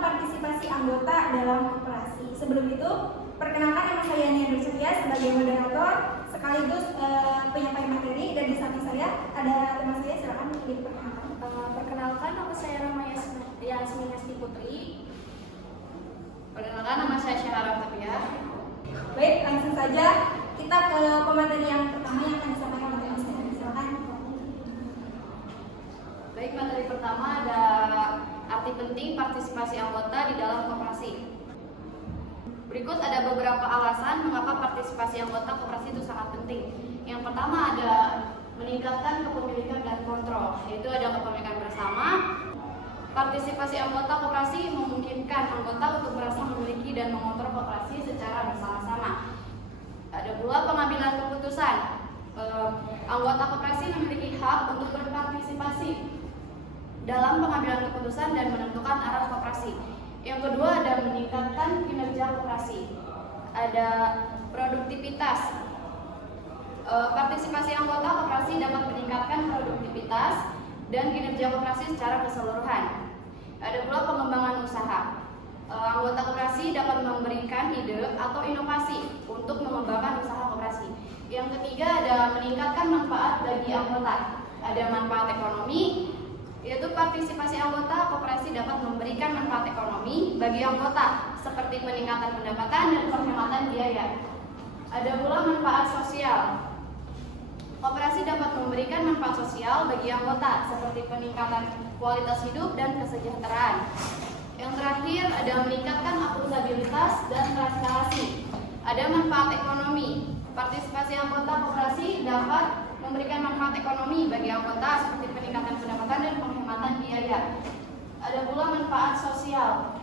tentang partisipasi anggota dalam koperasi. Sebelum itu, perkenalkan nama saya Nia Nursetia sebagai moderator sekaligus penyampaian materi, dan di samping saya ada teman saya, silakan diperkenalkan. Perkenalkan, nama saya Rama Yasmin Esti Putri. Perkenalkan, nama saya Syahara Tapia. Baik, langsung saja kita ke pemateri yang pertama yang akan disampaikan oleh Mas Nia. Silakan. Baik, materi pertama ada arti penting partisipasi anggota di dalam koperasi. Berikut ada beberapa alasan mengapa partisipasi anggota koperasi itu sangat penting. Yang pertama ada meningkatkan kepemilikan dan kontrol, yaitu ada kepemilikan bersama. Partisipasi anggota koperasi memungkinkan anggota untuk merasa memiliki dan mengontrol koperasi secara bersama-sama. Ada pula pengambilan keputusan. Anggota koperasi memiliki hak untuk berpartisipasi dalam pengambilan keputusan dan menentukan arah koperasi. Yang kedua ada meningkatkan kinerja koperasi. Ada produktivitas. Partisipasi anggota koperasi dapat meningkatkan produktivitas dan kinerja koperasi secara keseluruhan. Ada pula pengembangan usaha. Anggota koperasi dapat memberikan ide atau inovasi untuk mengembangkan usaha koperasi. Yang ketiga ada meningkatkan manfaat bagi anggota. Ada manfaat ekonomi, yaitu partisipasi anggota koperasi dapat memberikan manfaat ekonomi bagi anggota seperti peningkatan pendapatan dan penghematan biaya. Ada pula manfaat sosial. Koperasi dapat memberikan manfaat sosial bagi anggota seperti peningkatan kualitas hidup dan kesejahteraan. Yang terakhir ada meningkatkan akuntabilitas dan transparansi. Ada manfaat ekonomi. Partisipasi anggota koperasi dapat memberikan manfaat ekonomi bagi anggota seperti peningkatan pendapatan dan penghematan biaya. Ada pula manfaat sosial.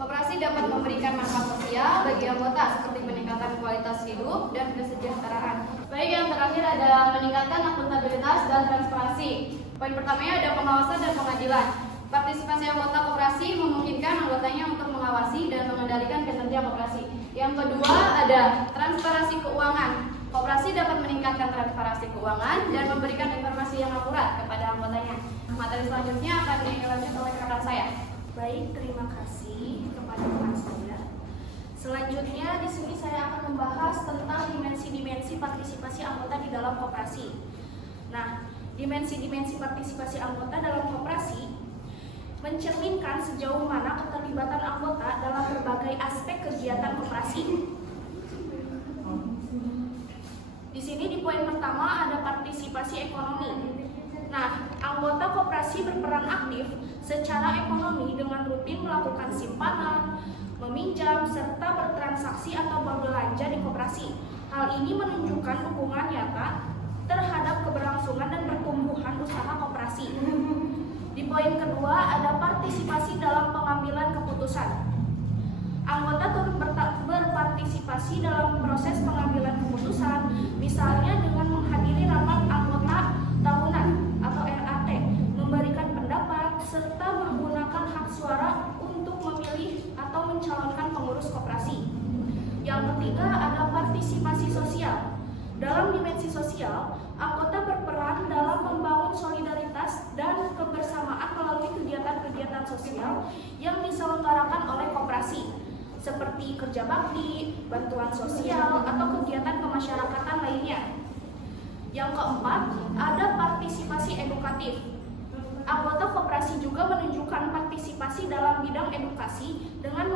Koperasi dapat memberikan manfaat sosial bagi anggota seperti peningkatan kualitas hidup dan kesejahteraan. Baik, yang terakhir ada meningkatkan akuntabilitas dan transparansi. Poin pertamanya ada pengawasan dan pengadilan. Partisipasi anggota koperasi memungkinkan anggotanya untuk mengawasi dan mengendalikan kinerja koperasi. Yang kedua ada transparansi keuangan. Koperasi dapat meningkatkan transparansi keuangan dan memberikan informasi yang akurat kepada anggotanya. Materi selanjutnya akan dilanjut oleh rekan saya. Baik, terima kasih kepada teman saya. Selanjutnya di sini saya akan membahas tentang dimensi-dimensi partisipasi anggota di dalam koperasi. Nah, dimensi-dimensi partisipasi anggota dalam koperasi mencerminkan sejauh mana keterlibatan anggota dalam berbagai aspek kegiatan koperasi. Di sini di poin pertama ada partisipasi ekonomi. Nah, anggota koperasi berperan aktif secara ekonomi dengan rutin melakukan simpanan, meminjam, serta bertransaksi atau berbelanja di koperasi. Hal ini menunjukkan dukungan nyata terhadap keberlangsungan dan pertumbuhan usaha koperasi. Di poin kedua ada partisipasi dalam pengambilan keputusan. Anggota turut berpartisipasi dalam proses pengambilan keputusan, misalnya dengan menghadiri rapat anggota tahunan atau RAT, memberikan pendapat, serta menggunakan hak suara untuk memilih atau mencalonkan pengurus koperasi. Yang ketiga ada partisipasi sosial. Dalam dimensi sosial, anggota berperan dalam membangun solidaritas dan kebersamaan melalui kegiatan-kegiatan sosial yang diselenggarakan oleh koperasi, seperti kerja bakti, bantuan sosial, atau kegiatan kemasyarakatan lainnya. Yang keempat, ada partisipasi edukatif. Anggota koperasi juga menunjukkan partisipasi dalam bidang edukasi dengan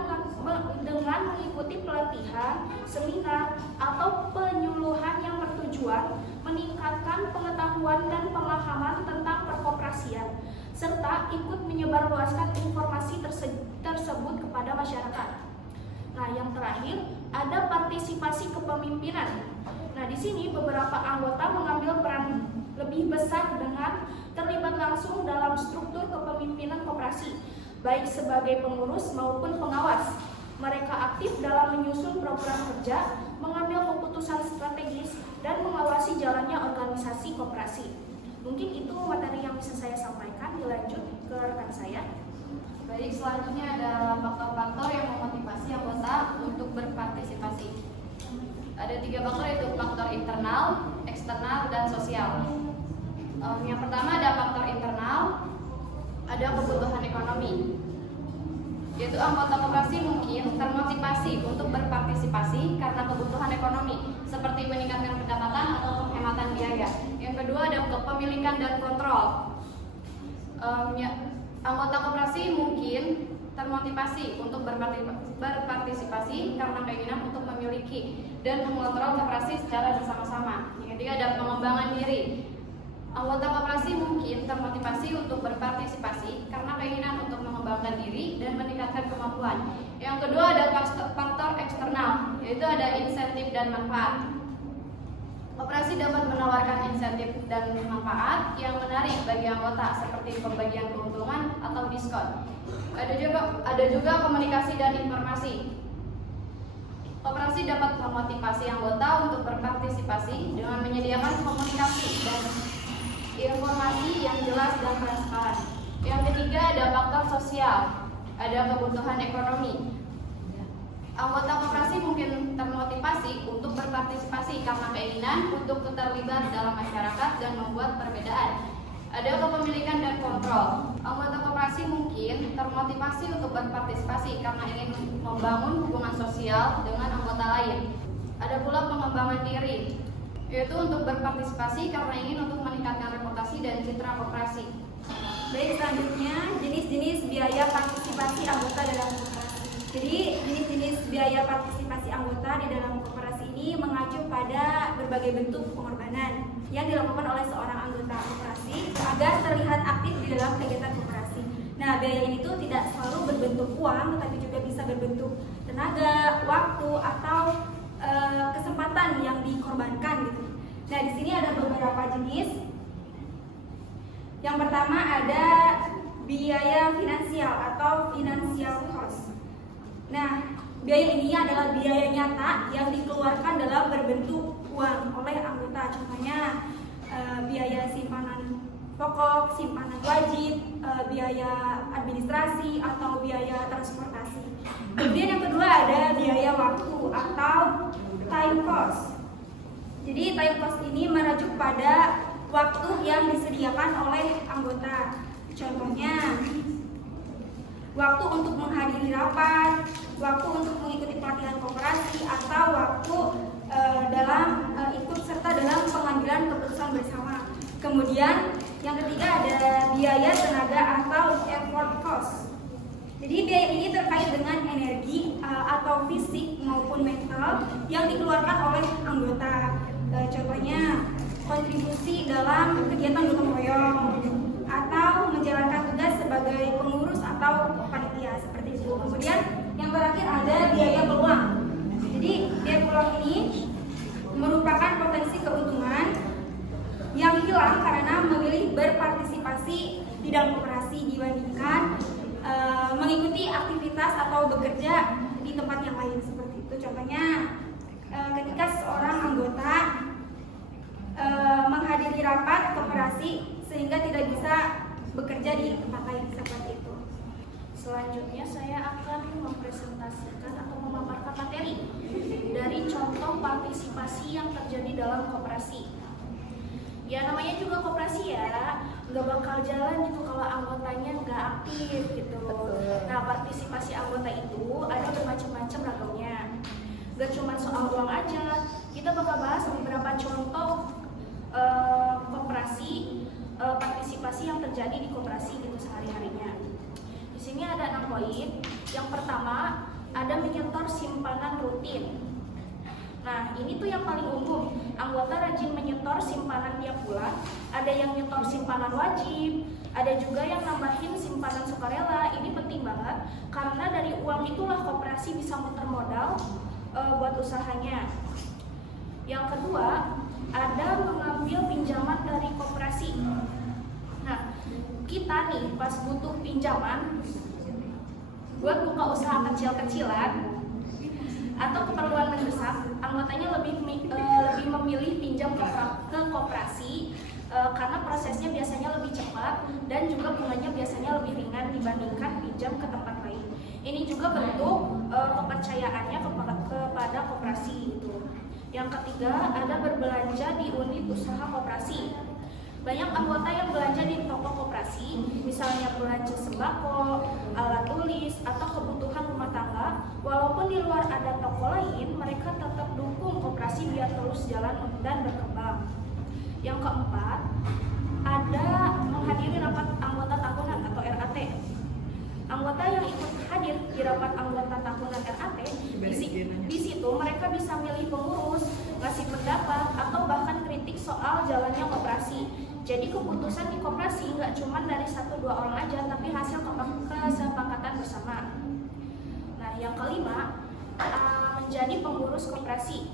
mengikuti pelatihan, seminar, atau penyuluhan yang bertujuan meningkatkan pengetahuan dan pemahaman tentang perkoperasian, serta ikut menyebarluaskan informasi tersebut kepada masyarakat. Nah, yang terakhir ada partisipasi kepemimpinan. Nah, di sini beberapa anggota mengambil peran lebih besar dengan terlibat langsung dalam struktur kepemimpinan koperasi, baik sebagai pengurus maupun pengawas. Mereka aktif dalam menyusun program kerja, mengambil keputusan strategis, dan mengawasi jalannya organisasi koperasi. Mungkin itu materi yang bisa saya sampaikan. Dilanjut ke rekan saya. Baik, selanjutnya ada faktor-faktor yang memotivasi anggota untuk berpartisipasi. Ada 3 faktor, yaitu faktor internal, eksternal, dan sosial. Yang pertama ada faktor internal, ada kebutuhan ekonomi. yaitu anggota koperasi mungkin termotivasi untuk berpartisipasi karena kebutuhan ekonomi, seperti meningkatkan pendapatan atau penghematan biaya. Yang kedua ada kepemilikan dan kontrol. Anggota koperasi mungkin termotivasi untuk berpartisipasi karena keinginan untuk memiliki dan mengontrol koperasi secara bersama-sama. Yang ketiga ada pengembangan diri. Anggota koperasi mungkin termotivasi untuk berpartisipasi karena keinginan untuk mengembangkan diri dan meningkatkan kemampuan. Yang kedua ada faktor eksternal, yaitu ada insentif dan manfaat. Koperasi dapat menawarkan insentif dan manfaat yang menarik bagi anggota seperti pembagian keuntungan atau diskon. Ada juga komunikasi dan informasi. Koperasi dapat memotivasi anggota untuk berpartisipasi dengan menyediakan komunikasi dan informasi yang jelas dan transparan. Yang ketiga ada faktor sosial, ada kebutuhan ekonomi. Anggota koperasi mungkin termotivasi untuk berpartisipasi karena keinginan untuk terlibat dalam masyarakat dan membuat perbedaan. Ada kepemilikan dan kontrol. Anggota koperasi mungkin termotivasi untuk berpartisipasi karena ingin membangun hubungan sosial dengan anggota lain. Ada pula pengembangan diri, yaitu untuk berpartisipasi karena ingin untuk meningkatkan reputasi dan citra koperasi. Baik, selanjutnya jenis-jenis biaya partisipasi anggota dalam koperasi. Jadi jenis-jenis biaya partisipasi anggota di dalam koperasi ini mengacu pada berbagai bentuk pengorbanan yang dilakukan oleh seorang anggota koperasi agar terlihat aktif di dalam kegiatan koperasi. Nah, biaya ini tuh tidak selalu berbentuk uang, tetapi juga bisa berbentuk tenaga, waktu, atau kesempatan yang dikorbankan gitu. Nah, di sini ada beberapa jenis. Yang pertama ada biaya finansial atau financial cost. Nah, biaya ini adalah biaya nyata yang dikeluarkan dalam berbentuk uang oleh anggota. Contohnya biaya simpanan pokok, simpanan wajib, biaya administrasi atau biaya transportasi. Kemudian yang kedua ada biaya waktu atau time cost. Jadi time cost ini merujuk pada waktu yang disediakan oleh anggota. Contohnya waktu untuk menghadiri rapat, waktu untuk mengikuti pelatihan koperasi, atau waktu dalam ikut serta dalam pengambilan keputusan bersama. Kemudian yang ketiga ada biaya tenaga atau effort cost. Jadi biaya ini terkait dengan energi atau fisik maupun mental yang dikeluarkan oleh anggota. Contohnya kontribusi dalam kegiatan gotong royong atau menjalankan tugas sebagai pengurus atau panitia seperti itu. Kemudian yang terakhir ada biaya peluang. Jadi biaya peluang ini merupakan potensi keuntungan yang hilang karena memilih berpartisipasi di dalam koperasi dibandingkan mengikuti aktivitas atau bekerja di tempat yang lain seperti itu. Contohnya ketika seorang anggota menghadiri rapat koperasi sehingga tidak bisa bekerja di tempat lain seperti itu. Selanjutnya saya akan mempresentasikan atau memaparkan materi dari contoh partisipasi yang terjadi dalam koperasi. Ya namanya juga koperasi ya, nggak bakal jalan gitu kalau anggotanya nggak aktif gitu. Nah partisipasi anggota itu ada bermacam-macam ragamnya. Gak cuma soal uang aja, kita bakal bahas beberapa contoh koperasi, partisipasi yang terjadi di koperasi gitu sehari-harinya. Di sini ada 6 poin. Yang pertama ada menyetor simpanan rutin. Nah ini tuh yang paling umum, anggota rajin menyetor simpanan tiap bulan. Ada yang nyetor simpanan wajib, ada juga yang nambahin simpanan sukarela. Ini penting banget karena dari uang itulah koperasi bisa muter modal buat usahanya. Yang kedua ada mengambil pinjaman dari koperasi. Nah kita nih pas butuh pinjaman buat buka usaha kecil-kecilan atau keperluan mendesak, anggotanya lebih memilih pinjam ke koperasi karena prosesnya biasanya lebih cepat dan juga bunganya biasanya lebih ringan dibandingkan pinjam ke tempat lain. Ini juga bentuk kepercayaannya kepada koperasi itu. Yang ketiga ada berbelanja di unit usaha koperasi. Banyak anggota yang belanja di toko koperasi koperasi, misalnya belanja sembako, alat tulis, atau kebutuhan rumah tangga. Walaupun di luar ada toko lain, mereka tetap dukung koperasi biar terus jalan dan berkembang. Yang keempat, ada menghadiri rapat anggota tahunan atau RAT. Anggota yang ikut hadir di rapat anggota tahunan RAT, di situ mereka bisa milih pengurus, ngasih pendapat, atau bahkan kritik soal jalannya koperasi. Jadi keputusan di koperasi nggak cuma dari 1-2 orang aja, tapi hasil kesepakatan bersama. Nah, yang kelima, menjadi pengurus koperasi.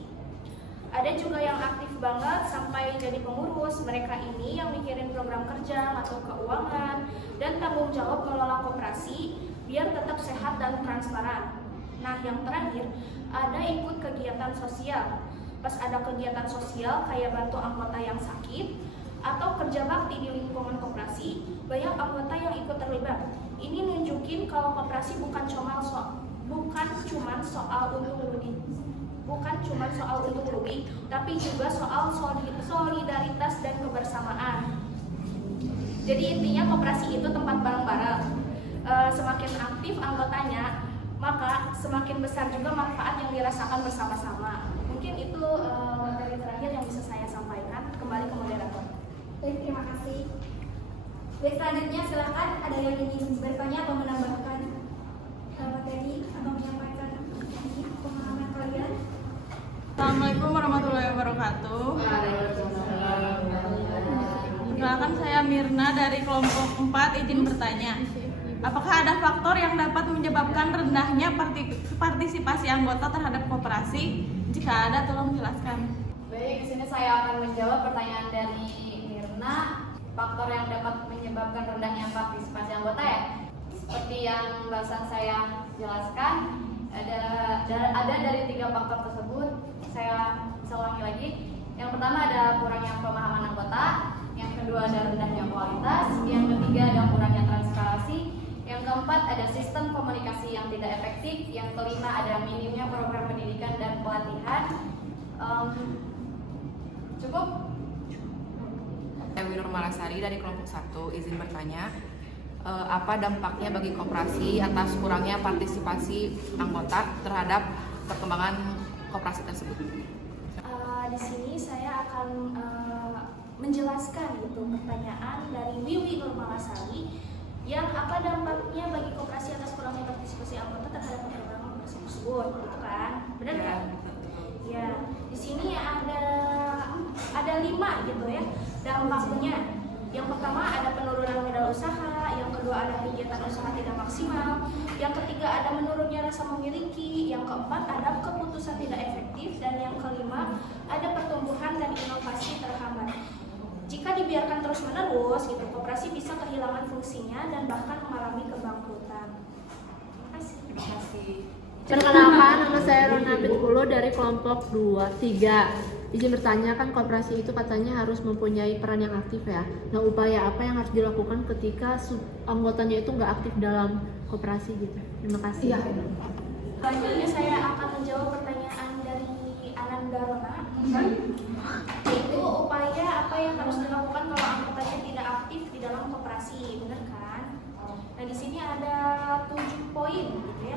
Ada juga yang aktif banget sampai jadi pengurus. Mereka ini yang mikirin program kerja, ngatur keuangan, dan tanggung jawab mengelola koperasi biar tetap sehat dan transparan. Nah, yang terakhir, ada ikut kegiatan sosial. Pas ada kegiatan sosial kayak bantu anggota yang sakit atau kerja bakti di lingkungan koperasi, banyak anggota yang ikut terlibat. Ini nunjukin kalau koperasi bukan cuma soal untung rugi, tapi juga soal solidaritas dan kebersamaan. Jadi intinya koperasi itu tempat bareng-bareng. Semakin aktif anggotanya, maka semakin besar juga manfaat yang dirasakan bersama-sama. Mungkin itu materi terakhir yang bisa saya sampaikan. Kembali ke moderator. Baik, terima kasih. Baik, selanjutnya silakan ada yang ingin bertanya atau menambahkan materi atau menyampaikan pengalaman kalian. Assalamualaikum warahmatullahi wabarakatuh. Perkenalkan, saya Mirna dari kelompok 4, izin bertanya. Apakah ada faktor yang dapat menyebabkan rendahnya partisipasi anggota terhadap koperasi? Jika ada, tolong jelaskan. Baik, di sini saya akan menjawab pertanyaan dari Mirna. Faktor yang dapat menyebabkan rendahnya partisipasi anggota ya. Seperti yang barusan saya jelaskan, ada dari 3 faktor tersebut. Saya ulangi lagi. Yang pertama ada kurangnya pemahaman anggota, yang kedua ada rendahnya kualitas, yang ketiga ada kurangnya transparansi, yang keempat ada sistem komunikasi yang tidak efektif, yang kelima ada minimnya program pendidikan dan pelatihan. Cukup? Saya Winur Malasari dari kelompok 1, izin bertanya. Apa dampaknya bagi koperasi atas kurangnya partisipasi anggota terhadap perkembangan koperasi tersebut? Di sini saya akan menjelaskan gitu pertanyaan dari Wiwi Nurmalasari yang apa dampaknya bagi koperasi atas kurangnya partisipasi anggota terhadap perkembangan koperasi tersebut, gitu kan? Benar nggak? Ya, di sini ada 5 gitu ya dampaknya. Yang pertama ada penurunan modal usaha, yang kedua ada kegiatan usaha tidak maksimal, yang ketiga ada menurunnya rasa memiliki, yang keempat ada keputusan tidak efektif, dan yang kelima ada pertumbuhan dan inovasi terhambat. Jika dibiarkan terus-menerus, gitu, koperasi bisa kehilangan fungsinya dan bahkan mengalami kebangkrutan. Terima kasih. Perkenalkan, nama saya Rona Pitkulo dari kelompok 2-3. Izin bertanya, kan koperasi itu katanya harus mempunyai peran yang aktif ya. Nah, upaya apa yang harus dilakukan ketika anggotanya itu nggak aktif dalam koperasi gitu? Terima kasih. Selanjutnya saya akan menjawab pertanyaan dari Ananda Rona, yaitu upaya apa yang harus dilakukan kalau anggotanya tidak aktif di dalam koperasi, benar kan? Nah, di sini ada 7 poin gitu ya.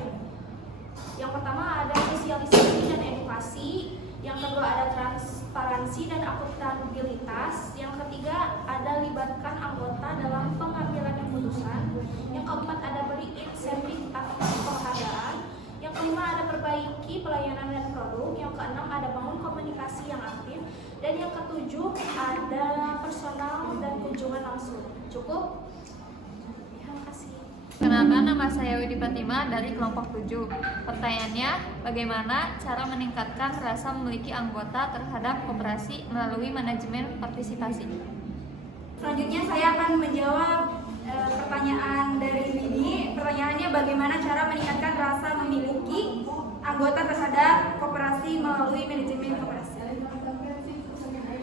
Yang pertama ada sosialisasi dan edukasi, yang kedua ada transparansi dan akuntabilitas, yang ketiga ada libatkan anggota dalam pengambilan keputusan, yang keempat ada beri insentif atau penghargaan, yang kelima ada perbaiki pelayanan dan produk, yang keenam ada bangun komunikasi yang aktif, dan yang ketujuh ada personal dan kunjungan langsung. Cukup? Terima kasih. Kenalkan, nama saya Widi Fatima dari kelompok 7. Pertanyaannya, bagaimana cara meningkatkan rasa memiliki anggota terhadap koperasi melalui manajemen partisipasi? Selanjutnya saya akan menjawab pertanyaan dari Widi. Pertanyaannya bagaimana cara meningkatkan rasa memiliki anggota terhadap koperasi melalui manajemen koperasi.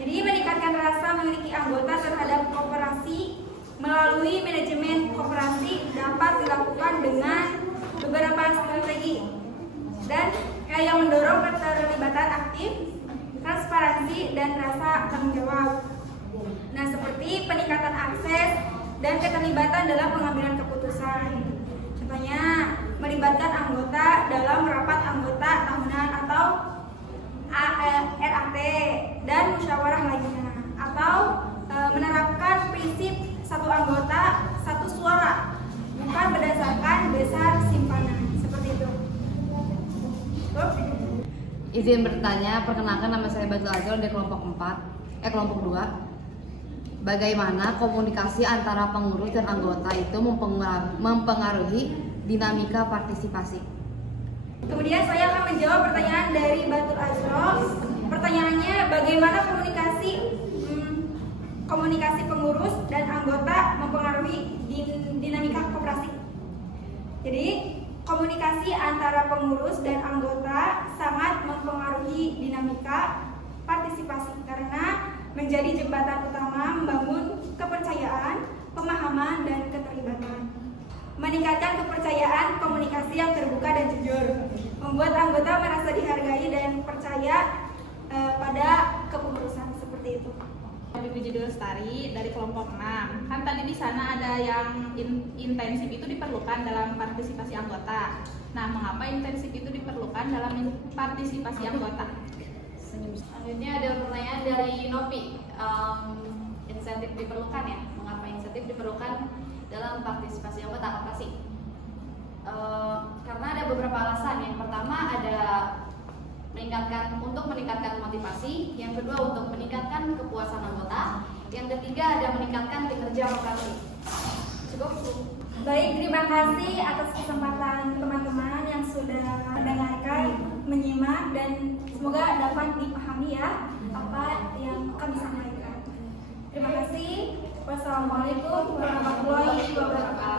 Jadi meningkatkan rasa memiliki anggota terhadap koperasi melalui manajemen koperasi dapat dilakukan dengan beberapa strategi dan yang mendorong keterlibatan aktif, transparansi, dan rasa tanggung jawab. Nah, seperti peningkatan akses dan keterlibatan dalam pengambilan keputusan. Contohnya, melibatkan anggota dalam rapat anggota tahunan atau RAT dan musyawarah lainnya, atau menerapkan prinsip satu anggota satu suara, bukan berdasarkan besar simpanan, seperti itu. Izin bertanya, perkenalkan nama saya Batul Azul dari kelompok 2. Bagaimana komunikasi antara pengurus dan anggota itu mempengaruhi dinamika partisipasi? Kemudian saya akan menjawab pertanyaan dari Batul Azrul. Pertanyaannya, bagaimana komunikasi pengurus dan anggota mempengaruhi dinamika koperasi? Jadi, komunikasi antara pengurus dan anggota sangat mempengaruhi dinamika partisipasi karena menjadi jembatan utama membangun kepercayaan, pemahaman, dan keterlibatan. Meningkatkan kepercayaan, komunikasi yang terbuka dan jujur, membuat anggota merasa dihargai dan percaya pada kepengurusan, seperti itu. Puji Lestari dari kelompok 6. Kan tadi di sana ada yang intensif itu diperlukan dalam partisipasi anggota. Nah, mengapa intensif itu diperlukan dalam partisipasi anggota? Selanjutnya ada pertanyaan dari Nopi. Insentif diperlukan ya? Mengapa insentif diperlukan dalam partisipasi anggota koperasi? Karena ada beberapa alasan. Yang pertama ada untuk meningkatkan motivasi, yang kedua untuk meningkatkan kepuasan anggota, yang ketiga ada meningkatkan kinerja koperasi. Cukup. Baik, terima kasih atas kesempatan teman-teman yang sudah mendengarkan, menyimak, dan semoga dapat dipahami ya apa yang kami sampaikan. Terima kasih. Wassalamualaikum warahmatullahi wabarakatuh.